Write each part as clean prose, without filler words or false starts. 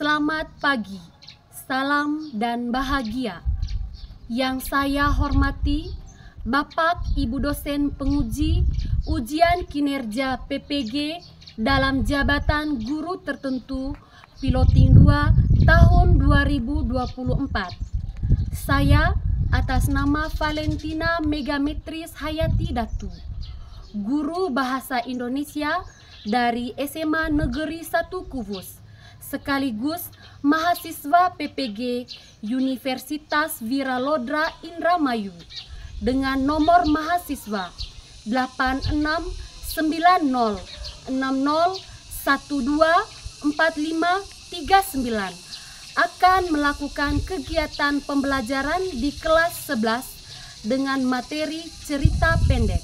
Selamat pagi, salam dan bahagia. Yang saya hormati Bapak Ibu dosen penguji ujian kinerja PPG dalam jabatan guru tertentu Piloting 2 tahun 2024. Saya atas nama Valentina Megametris Hayati Datu, guru bahasa Indonesia dari SMA Negeri 1 Kudus, sekaligus mahasiswa PPG Universitas Wiralodra Indramayu dengan nomor mahasiswa 869060124539 akan melakukan kegiatan pembelajaran di kelas 11 dengan materi cerita pendek.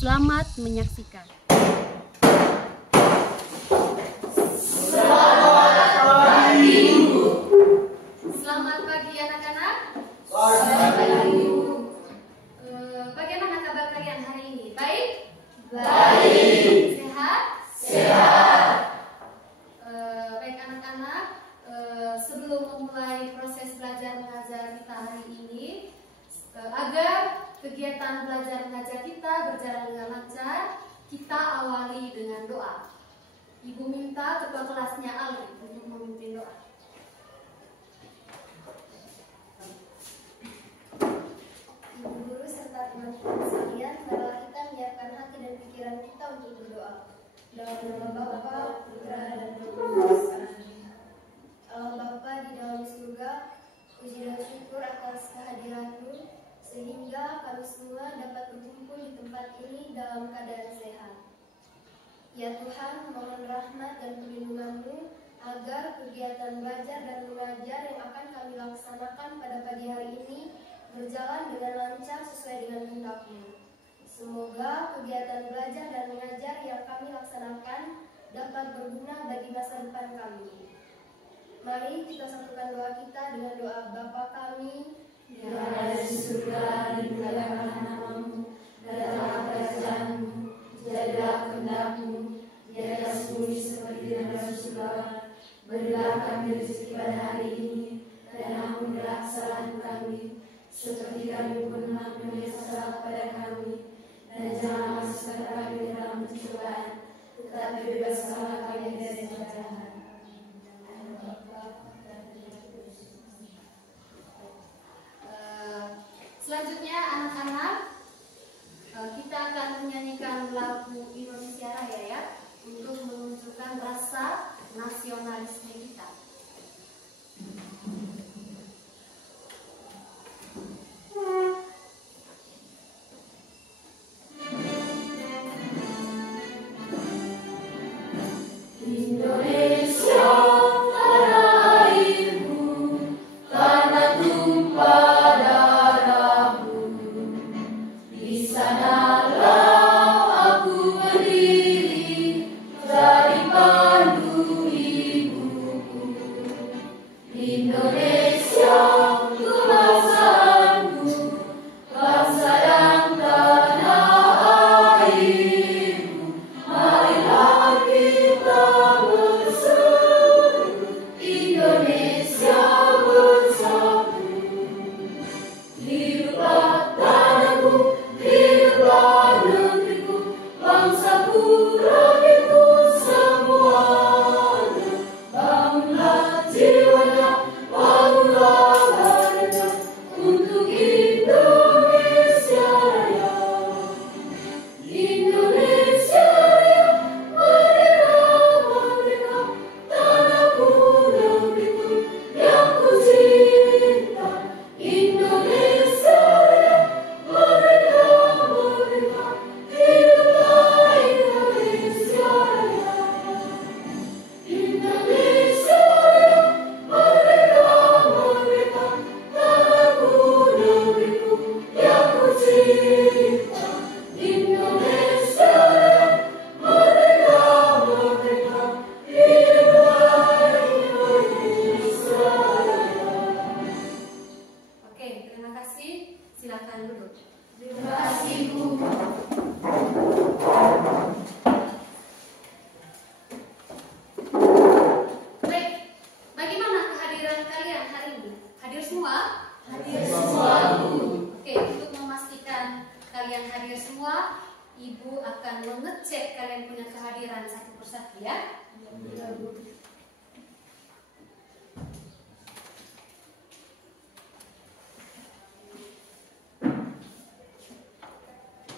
Selamat menyaksikan. Selamat pagi anak-anak. Selamat pagi Ibu. Bagaimana kabar kalian hari ini? Baik? Baik. Sehat? Sehat. Baik anak-anak, sebelum memulai proses belajar mengajar kita hari ini, agar kegiatan belajar mengajar kita berjalan dengan lancar, kita awali dengan doa. Ibu minta ketua kelasnya Ali untuk memimpin doa. Ibu guru serta teman-teman sekalian, marilah kita menyiapkan hati dan pikiran kita untuk berdoa. Dalam nama Bapa, Putra, dan Roh Kudus. Allah Bapa di dalam surga, puji dan syukur atas kehadiran-Mu, sehingga kami semua dapat berkumpul di tempat ini dalam keadaan sehat. Ya Tuhan, mohon rahmat dan perlindungan-Mu agar kegiatan belajar dan mengajar yang akan kami laksanakan pada pagi hari ini berjalan dengan lancar sesuai dengan kehendak-Mu. Semoga kegiatan belajar dan mengajar yang kami laksanakan dapat berguna bagi masa depan kami. Mari kita satukan doa kita dengan doa Bapa kami yang ada di surga, dimuliakanlah namamu, datanglah kerajaanmu, jadilah kehendak-Mu di atas bumi seperti di dalam surga. Berilah kami rezeki pada hari ini, dan ampunilah kesalahan kami, seperti kami pun mengampuni yang salah pada kami, dan janganlah masukkan kami dalam pencobaan, tetapi bebaskanlah kami dari jahat. Selanjutnya anak-anak, kita akan menyanyikan lagu Indonesia Raya ya, untuk menunjukkan rasa nasionalisme kita. Indonesia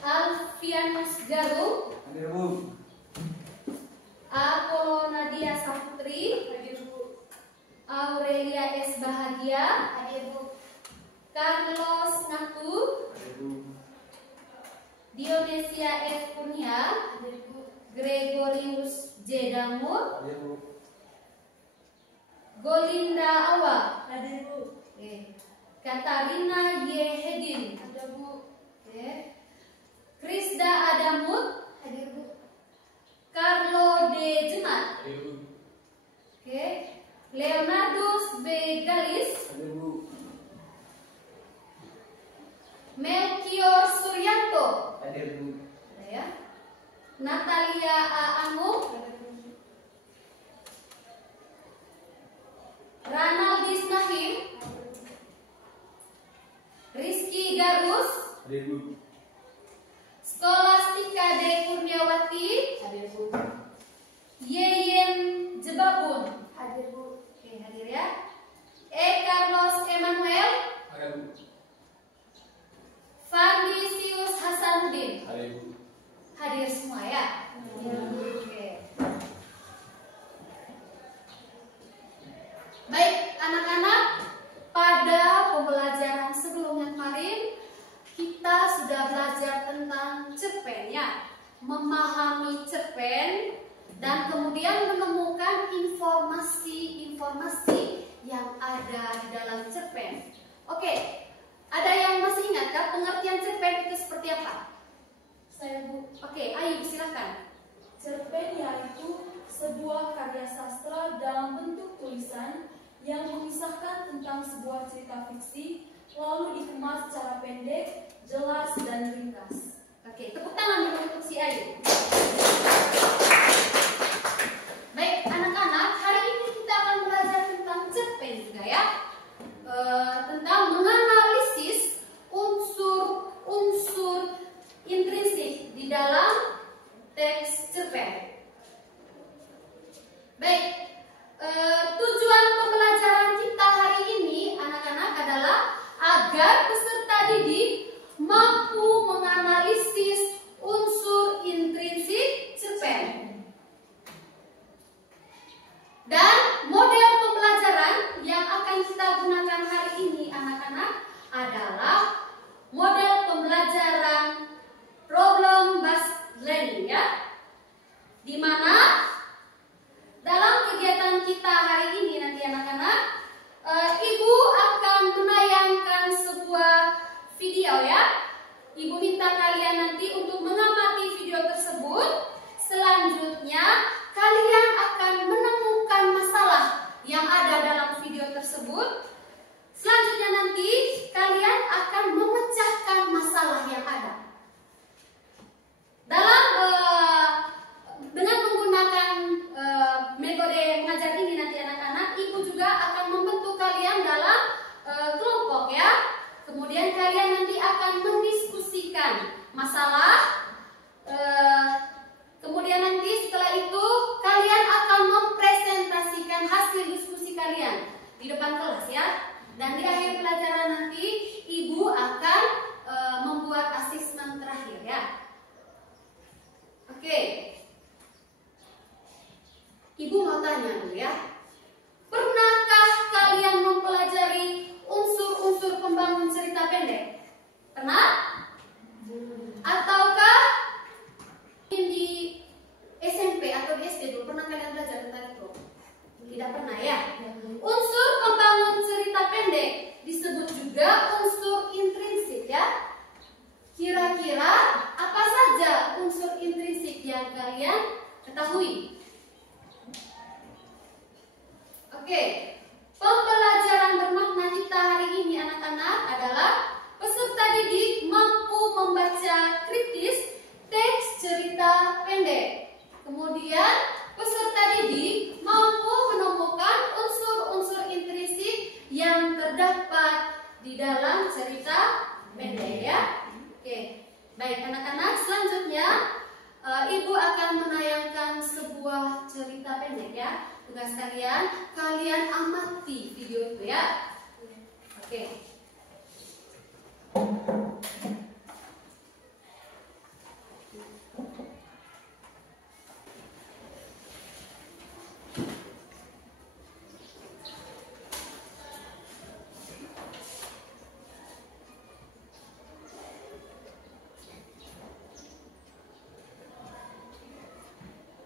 Alfianus Galuh. Hadir, Bu. Apollo Nadia Saputri. Aurelia S. Bahagia. Hadir, Bu. Carlos Natu. Hadir, Bu. Dionesia F. Kurnia. Hadir, Bu. Gregorius J. Damur. Hadir, Bu. Golinda Awa. Hadir, Bu. Oke. Katarina Y. Hedin. Ada, Bu. Oke. Krisda Adamut. Hadir, Bu. Carlo D. Jemat. Hadir, Bu. Oke. Leonardus B. Galis. Hadir, Bu. Melchior Suryanto. Hadir, Bu. Ada ya. Natalia A. Anu. Ranaldis Nahim. Rizky Garus. Hadir, Bu. Skolastika D. Kurniawati. Hadir, Bu. Yeyen Jebabun. Hadir, Bu. Oke, hadir ya. Carlos Emmanuel. Hadir, Bu. Fandisius Hasanuddin. Hadir, Bu. Hadir semua ya. Oke. Baik, anak-anak, pada pembelajaran sebelumnya kemarin kita sudah belajar tentang cerpen ya, memahami cerpen dan kemudian menemukan informasi-informasi yang ada di dalam cerpen. Oke, ada yang masih ingatkah pengertian cerpen itu seperti apa? Saya, Bu. Oke, Ayu silakan. Cerpen yaitu sebuah karya sastra dalam bentuk tulisan yang mengisahkan tentang sebuah cerita fiksi lalu dikemas secara pendek, jelas, dan ringkas. Oke, tepuk tangan dulu untuk si Ayu. Baik, anak-anak, hari ini kita akan belajar tentang cerpen juga ya. Tentang menganalisis unsur-unsur intrinsik di dalam teks cerpen. Baik, tujuan pembelajaran kita hari ini anak-anak adalah agar peserta didik mampu menganalisis unsur intrinsik cerpen. Dan model pembelajaran yang akan kita gunakan hari ini anak-anak adalah model pembelajaran problem based learning ya. Di mana dalam kegiatan kita hari ini nanti anak-anak, Ibu akan menayangkan sebuah video ya. Ibu minta kalian nanti untuk mengamati video tersebut. Selanjutnya kalian akan menemukan masalah yang ada dalam video tersebut. Selanjutnya nanti kalian akan memecahkan masalah yang ada. Dalam dengan menggunakan metode mengajar ini nanti anak-anak, Ibu juga akan membentuk kalian dalam kelompok ya. Kemudian kalian nanti akan mendiskusikan masalah. Kemudian nanti setelah itu kalian akan mempresentasikan hasil diskusi kalian di depan kelas ya. Dan di akhir pelajaran nanti Ibu akan membuat asesmen terakhir ya. Oke. Ibu mau tanya dulu ya. Pernahkah kalian mempelajari unsur-unsur pembangun cerita pendek? Pernah? Ataukah di SMP atau di SD dulu pernah kalian belajar tentang itu? Tidak pernah ya? Unsur pembangun cerita pendek disebut juga unsur intrinsik ya. Kira-kira apa saja unsur intrinsik yang kalian ketahui? Oke, pembelajaran bermakna kita hari ini anak-anak adalah peserta didik mampu membaca kritis teks cerita pendek. Kemudian peserta didik mampu menemukan unsur-unsur intrinsik yang terdapat di dalam cerita pendek ya. Oke, baik anak-anak, selanjutnya Ibu akan menayangkan sebuah cerita pendek ya. Tugas kalian amati video itu ya. Oke.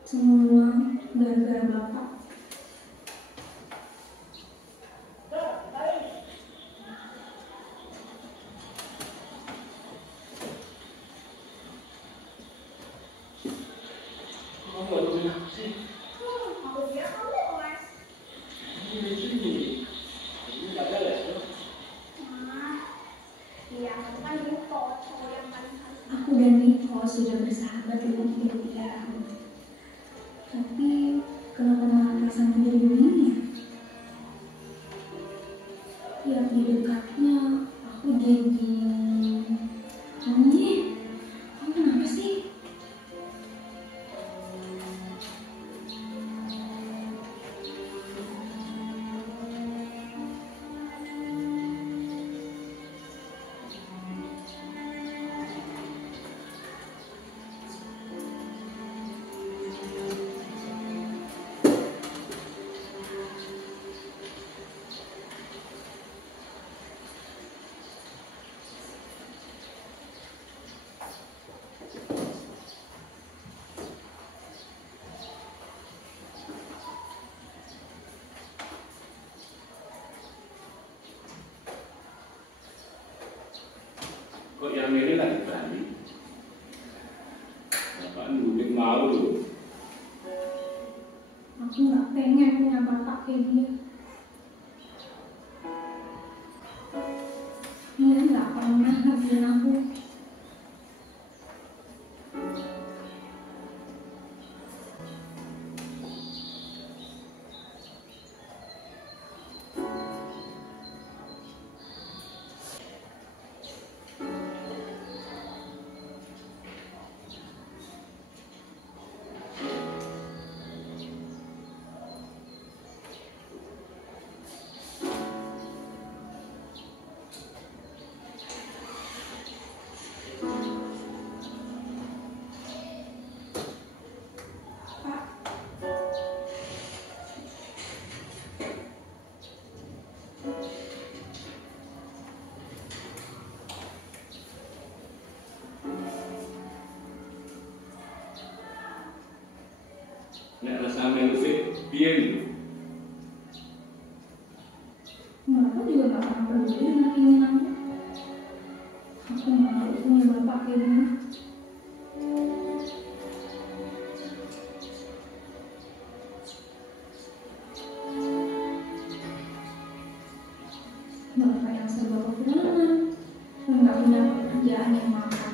Semua gara-gara Bapak. Aku dan Niko sudah bersahabat lebih dari 3 tahun. Tapi kenapa malah perasaan menjadi begini ya? Tiap di dekatnya aku jadi aneh. Kamu kenapa sih? Kok yang ini lagi berani? Bapak nudik malu loh. Aku nggak pengen punya bapak kayak dia. Dia nggak pernah ngertiin aku. Nek rasa melu sih, piye lho? Bapak juga nggak pernah peduli dengan keinginanku. Aku nggak mau punya bapak kayak gini. Bapak yang serba kekurangan, dan nggak punya pekerjaan yang mapan.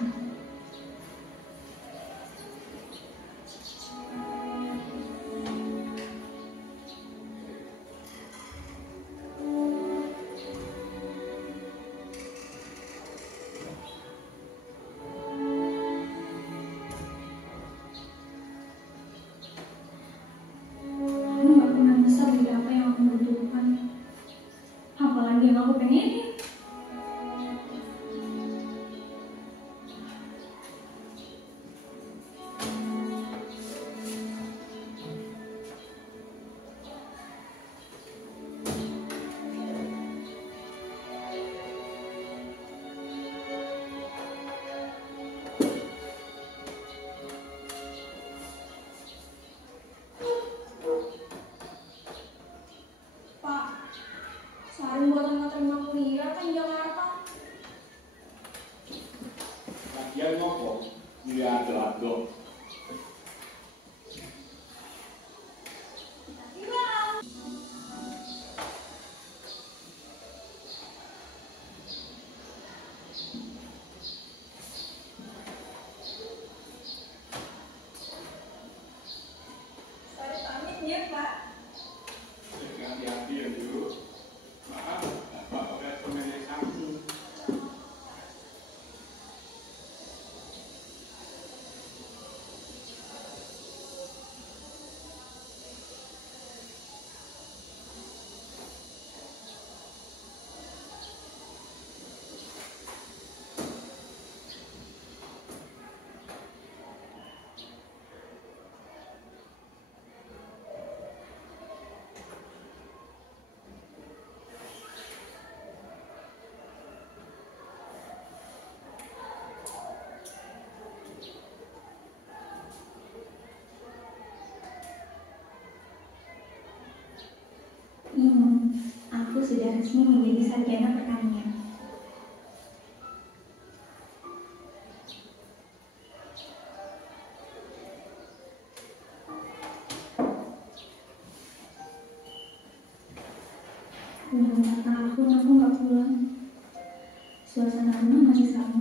Aku nggak pernah bisa beli apa yang aku butuhkan, apalagi yang aku pengenin. Pak, saring buat anak terima kuliah kan Jakarta. Lagian ngopo? Dia ado-ado. Saya pamit ya Pak. Hati-hati ya dulu. Maaf, Bapak udah pemilik kamu. aku sudah resmi menjadi sarjana pertanian. Udah 4 tahun aku nggak pulang. Suasana rumah masih sama.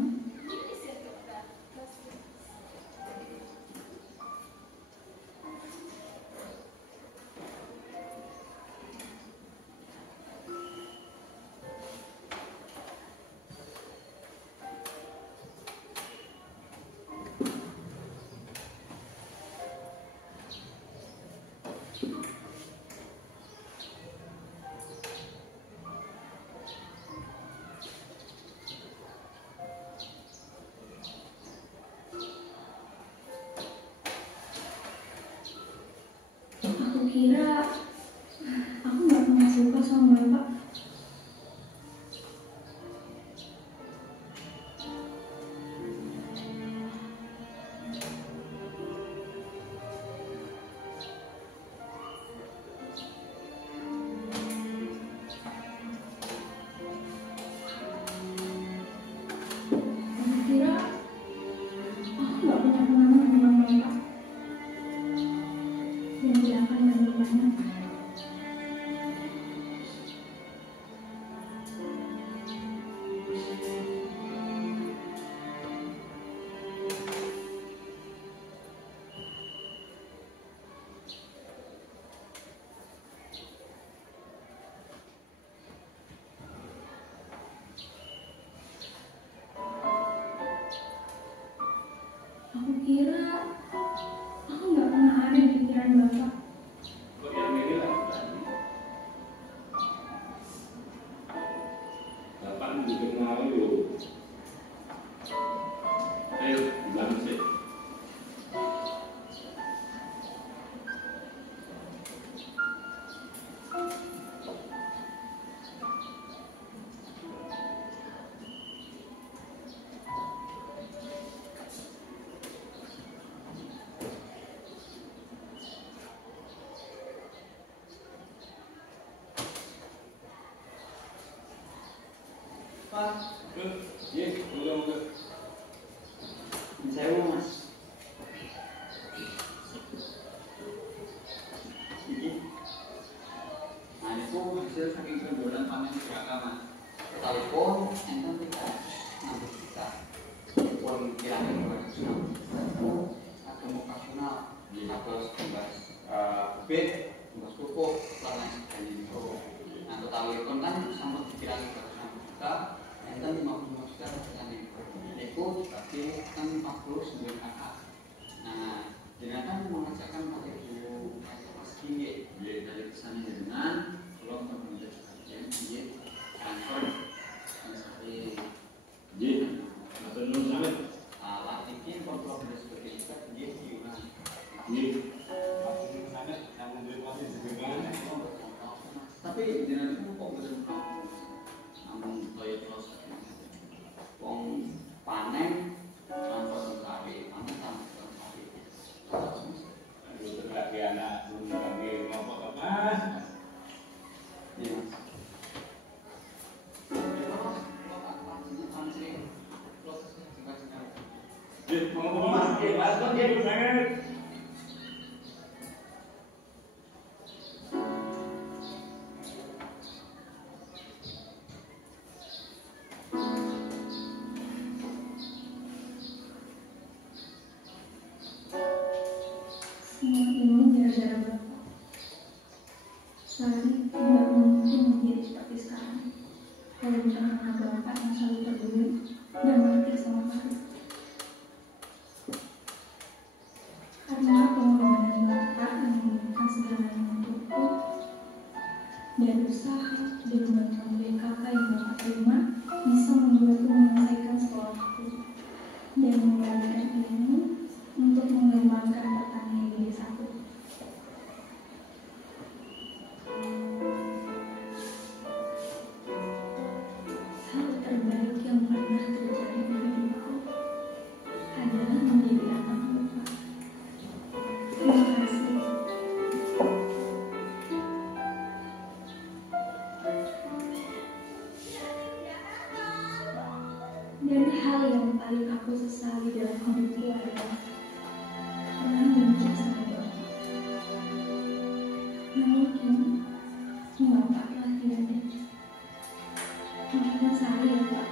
Aku kira aku nggak pernah suka sama bapak. Aku kira aku nggak punya kenangan tentang bapak. Dan tidak akan ada banyak. Aku kira aku nggak pernah ada di pikiran bapak. Bagian ini lah tadi. Bapak dikenal itu. Ayo, bilang sih. Pak, yes, moga-moga. Saya mau mas. Nah itu hasil saking penjualan panen di Jakarta mas. Telepon, enten kita, nanti kita. Telepon kira-kira 260. Agak vokasional, atau tugas B, tugas pokok, dan lain sebagainya. Nah telepon kan sama pikiran 260 juta. Enten 55 juta pertanian. Itu dibagi kan 49 kakak. Nah, dengan kan mengajarkan pakai buku mas tinggi, dari kesannya dengan belum terbentuk bagian dia kantor dan seperti Ye, atau non sangat. alat ini kontrol dan seperti itu dia diulang. Ye, atau non sangat. Yang memberi masih sebagaimana. Tapi dengan itu kok betul namun toyo terus wong panen tanpa kari panen tanpa kari Aduh, terkaki anak, belum kaki ngopok apa? iya mas Ye, ngomong mas, mas, ye, sangat. Semua ini gara-gara bapak. Sari tidak mungkin menjadi seperti sekarang. Kalau bukan karena bapak yang selalu peduli dan mengerti sama Sari. Karena pengorbanan bapak yang memberikan segalanya untukku dan usaha dan bantuan BKK yang bapak terima bisa membuatku menyelesaikan sekolahku dan mengembalikan ilmu untuk mengembangkan pertanian di desaku. Hal terbaik yang pernah terjadi di hidupku adalah menjadi anak bapak. Terima kasih. Dan hal yang paling aku sesali dalam hidupku adalah pernah benci sama Tuhan. Namun kini, mengapa telah tidak benci? Maafkan saya ya Pak.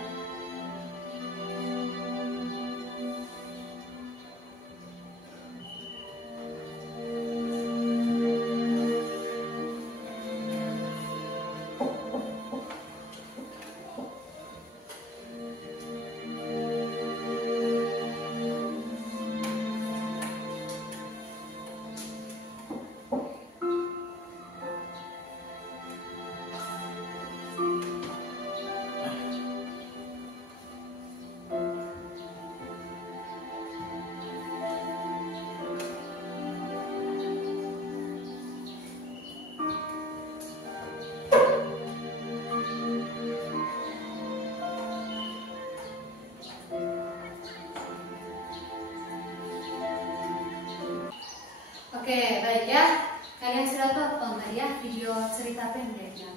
Oke, baik ya. Kalian sudah tonton tadi ya video cerita pendeknya.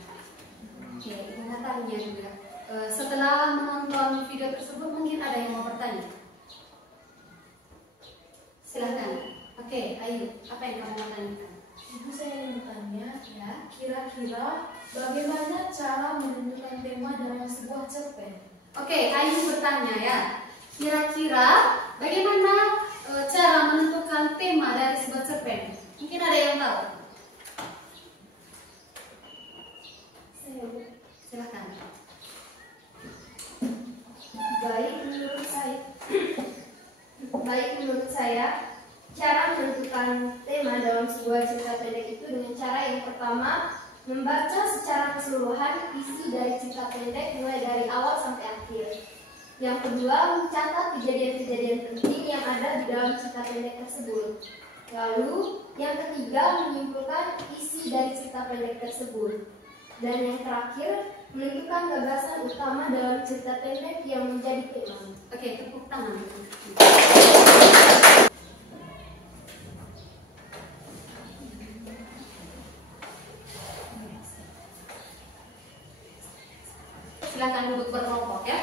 Oke, Ibu mau tanya juga. Setelah menonton video tersebut mungkin ada yang mau bertanya. Silahkan. Oke, ayo. Apa yang kamu mau tanyakan? Ibu, saya ingin bertanya, ya, kira-kira bagaimana cara menentukan tema dalam sebuah cerpen? Oke, Ayu bertanya ya. Kira-kira bagaimana cara menentukan tema dari sebuah cerpen? Mungkin ada yang tahu? Silakan. Baik menurut saya, cara menentukan tema dalam sebuah cerita pendek itu dengan cara yang pertama, membaca secara keseluruhan isi dari cerita pendek mulai dari awal sampai akhir. Yang kedua, mencatat kejadian-kejadian penting yang ada di dalam cerita pendek tersebut. Lalu, yang ketiga, menyimpulkan isi dari cerita pendek tersebut. Dan yang terakhir, menentukan gagasan utama dalam cerita pendek yang menjadi tema. Oke, tepuk tangan. Silakan duduk berkelompok ya.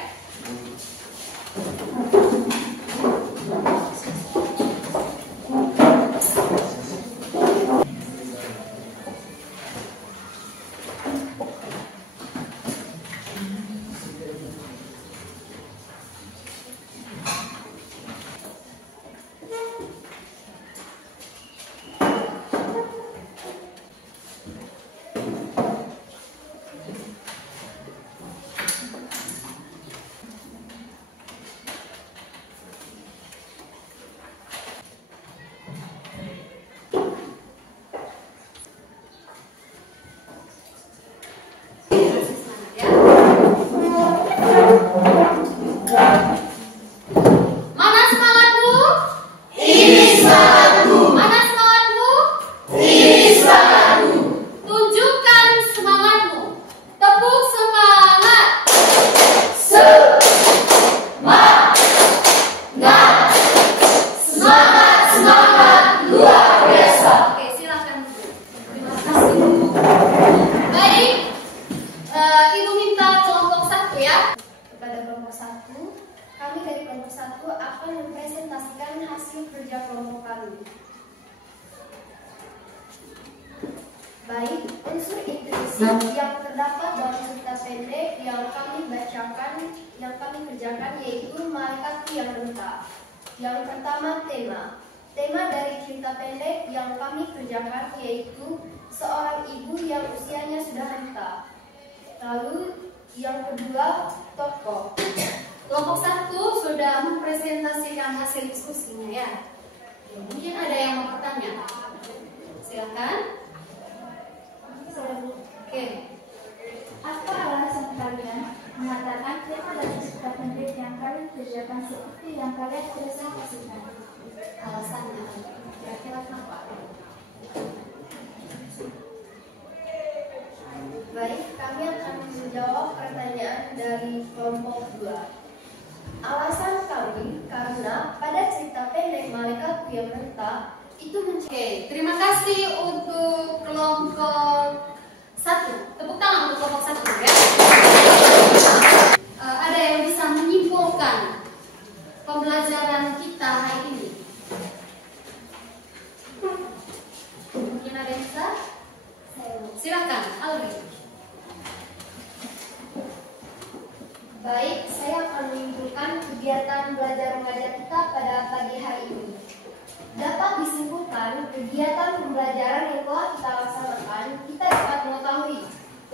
Baik, unsur intuisi yang terdapat dalam cerita pendek yang kami bacakan, yang kami kerjakan yaitu malaikatku yang renta. Yang pertama, tema. Tema dari cerita pendek yang kami kerjakan yaitu seorang ibu yang usianya sudah renta. Lalu yang kedua, tokoh. Kelompok 1 sudah mempresentasikan hasil diskusinya ya. Mungkin ada yang mau bertanya. Silakan. Oke. Apa alasan kalian mengatakan tema dari cerita pendek yang kalian kerjakan seperti yang kalian presentasikan? Alasannya kira-kira kenapa? Baik, kami akan menjawab pertanyaan dari kelompok 2. Alasan kami karena pada cerita pendek Malaikatku yang Renta itu Oke, terima kasih untuk kelompok 1. Tepuk tangan untuk kelompok 1 ya. Ada yang bisa menyimpulkan Baik, saya akan menyimpulkan kegiatan belajar mengajar kita pada pagi hari ini. Dapat disimpulkan, kegiatan pembelajaran yang telah kita laksanakan, kita dapat mengetahui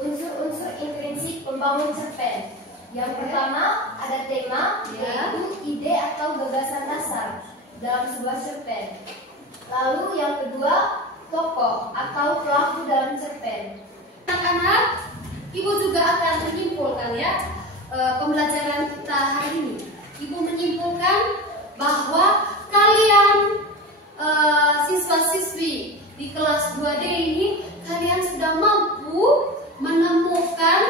unsur-unsur intrinsik pembangun cerpen. Yang pertama, ada tema, yaitu ide atau gagasan dasar dalam sebuah cerpen. Lalu yang kedua, tokoh atau pelaku dalam cerpen. Anak-anak, Ibu juga akan menyimpulkan ya pembelajaran kita hari ini. Ibu menyimpulkan bahwa kalian siswa-siswi di kelas 2D ini kalian sudah mampu menemukan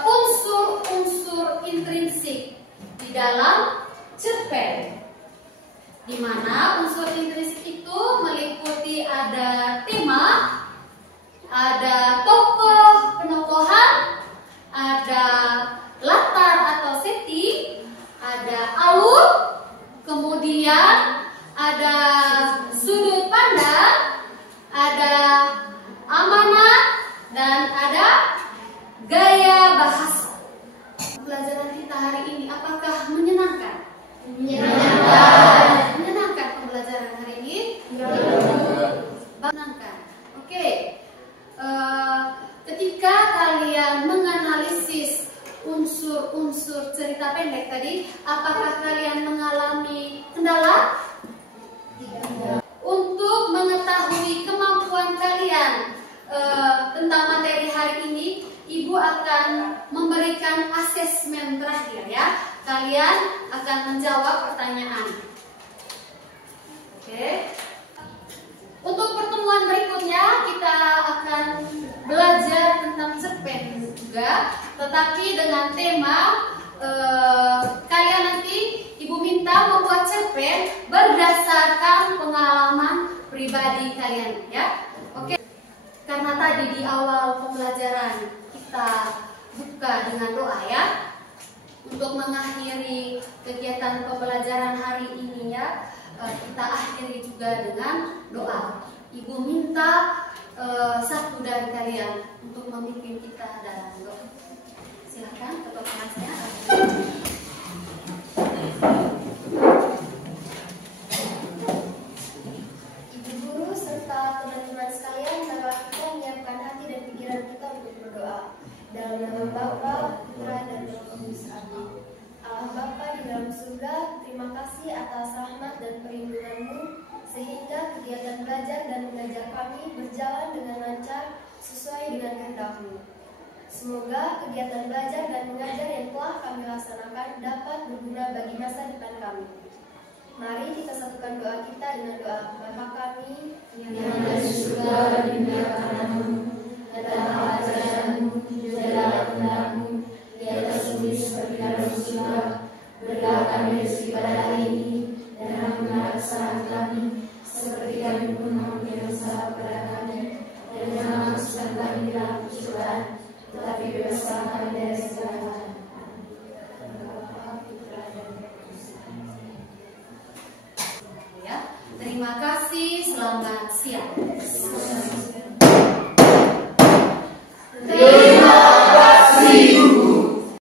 unsur-unsur intrinsik di dalam cerpen, di mana unsur intrinsik itu meliputi ada tema, ada tokoh penokohan, ada latar atau setting, ada alur, kemudian ada sudut pandang, ada amanat, dan ada gaya bahasa. Pelajaran kita hari ini apakah menyenangkan? Menyenangkan. Menyenangkan pembelajaran hari ini? Menyenangkan. Oke. Ketika kalian menganalisis unsur-unsur cerita pendek tadi, apakah kalian mengalami kendala? Untuk mengetahui kemampuan kalian tentang materi hari ini, Ibu akan memberikan asesmen terakhir ya. Kalian akan menjawab pertanyaan. Oke. Untuk pertemuan berikutnya kita akan belajar tentang cerpen juga, tetapi dengan tema kalian nanti Ibu minta membuat cerpen berdasarkan pengalaman pribadi kalian ya. Oke. Karena tadi di awal pembelajaran kita buka dengan doa ya. Untuk mengakhiri kegiatan pembelajaran hari ini ya, kita akhiri juga dengan doa. Ibu minta satu dari kalian untuk memimpin kita dalam doa. Silakan ketua kelasnya. Ibu guru serta teman-teman sekalian, mari kita menyiapkan hati dan pikiran kita untuk berdoa. Dalam nama Bapa, Putra, dan Roh Kudus. Amin. Allah Bapa di dalam surga, terima kasih atas rahmat dan perlindungan-Mu sehingga kegiatan belajar dan mengajar kami berjalan dengan lancar sesuai dengan kehendak-Mu. Semoga kegiatan belajar dan mengajar yang telah kami laksanakan dapat berguna bagi masa depan kami. Mari kita satukan doa kita dengan doa Bapa kami yang ada di surga, dimuliakan namamu, datanglah kerajaanmu, jadilah kehendak-Mu di atas bumi seperti di dalam surga. Berilah kami rezeki pada hari ini, dan ampunilah kesalahan kami, seperti kami pun mengampuni dosa kepada kami. Dan jangan masukkan kami ke dalam pencobaan, tetapi bebaskan kami dari segala hal. Ya, terima kasih. Selamat siang.